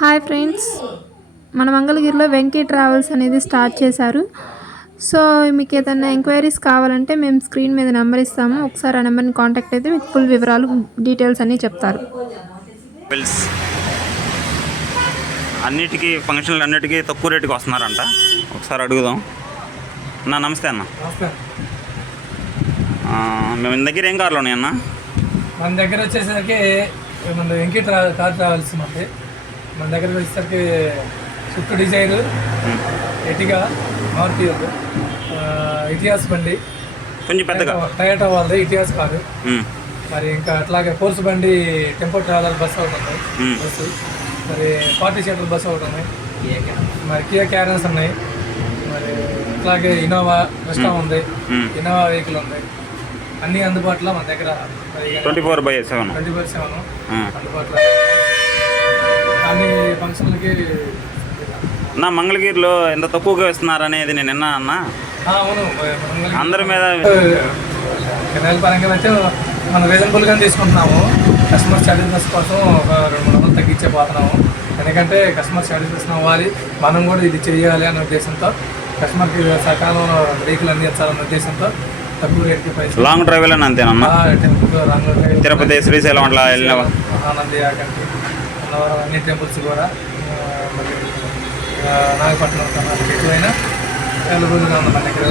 Hi friends. మన మంగళగిరిలో Venky travels అనేది స్టార్ట్ చేశారు. సో మీకు ఏదైనా ఎంక్వైరీస్ కావాలంటే మేము స్క్రీన్ మీద నెంబర్ ఇస్తాము. ఒకసారి ఆ నెంబర్ని కాంటాక్ట్ అయితే మీకు ఫుల్ వివరాలు డీటెయిల్స్ అన్నీ చెప్తారు. అన్నిటికీ ఫంక్షన్లు అన్నిటికీ తక్కువ రేటుకి వస్తున్నారంట. ఒకసారి అడుగుదాం. అన్న నమస్తే అన్న. మేము ఇంత దగ్గర ఏం కార్లు ఉన్నాయి అన్న మన దగ్గర వచ్చేసరికి మన వెంకీ ట్రా కార్ ట్రావెల్స్ మనది మన దగ్గర వచ్చేసరికి స్విఫ్ట్ డిజైర్ ఎటిగా మారుతి ఇతిహాస్ బండి. కొంచెం పెద్దగా? టయోటా వాళ్ళది ఇతిహాస్ కారు మరి ఇంకా అట్లాగే ఫోర్స్ బండి టెంపో ట్రావెలర్ బస్ ఒకటి ఉంది. మ్మ్. బస్సు. మరి ఫార్టీ సీటర్ బస్సు ఒకటి ఉంది. మరి కియా క్యారన్స్ ఉన్నాయి. మరి అట్లాగే ఇన్నోవా రెస్టా ఉంది. ఇన్నోవా వెహికల్ ఉంది. అన్నీ అందుబాటులో మన దగ్గర. Twenty four by seven. Twenty four seven. అందుబాటులో. అన్ని ఫంక్షన్లకి అన్న మంగళగిరిలో ఎంత తక్కువగా ఇస్తున్నారు అనేది నేను విన్నా అన్న. అవును. అందరి మీద కెనాల్ పరంగా అయితే మనం రీజనబుల్గా తీసుకుంటున్నాము. కస్టమర్ సాటిస్ఫాక్స్ కోసం ఒక రెండు మూడు వందలు తగ్గించే పోతున్నాము. ఎందుకంటే కస్టమర్ సాటిస్ఫాక్షన్ అవ్వాలి. మనం కూడా ఇది చేయాలి అనే ఉద్దేశంతో కస్టమర్కి సకాలంలో వెహికల్ అందించాలనే ఉద్దేశంతో తక్కువ రేట్కి పైసలు లాంగ్ టెంపుల్ రంగు తిరుపతి శ్రీశైలం అట్లా వెళ్ళిన ఆనంది ఆకంటి అన్నవరం అన్ని టెంపుల్స్ కూడా మరి నాగపట్నం ఉంది మన దగ్గర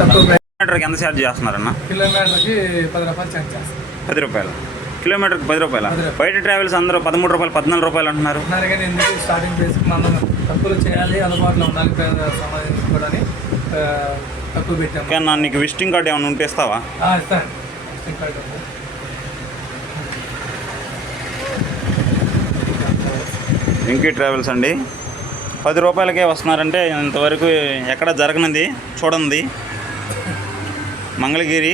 తక్కువ ప్రైస్ కిలోమీటర్కి ఎంత ఛార్జ్ చేస్తున్నారన్న? కిలోమీటర్కి పది రూపాయలు ఛార్జ్ చేస్తాం పది రూపాయలు. కిలోమీటర్కి పది రూపాయల? బయట ట్రావెల్స్ అందరూ పదమూడు రూపాయలు పద్నాలుగు రూపాయలు అంటున్నారు. కానీ ఎందుకు స్టార్టింగ్ బేసిక్ మనం తక్కువ చేయాలి అందుబాటులో ఉండాలి కూడా తక్కువ పెట్టాము. నీకు విజిటింగ్ కార్డ్ ఏమైనా ఉంటే ఇస్తావా? ఇస్తాను ఇంకా ఉంది. వెంకీ ట్రావెల్స్ అండి. పది రూపాయలకే వస్తున్నారంటే ఇంతవరకు ఎక్కడ జరగనిది చూడండి మంగళగిరి.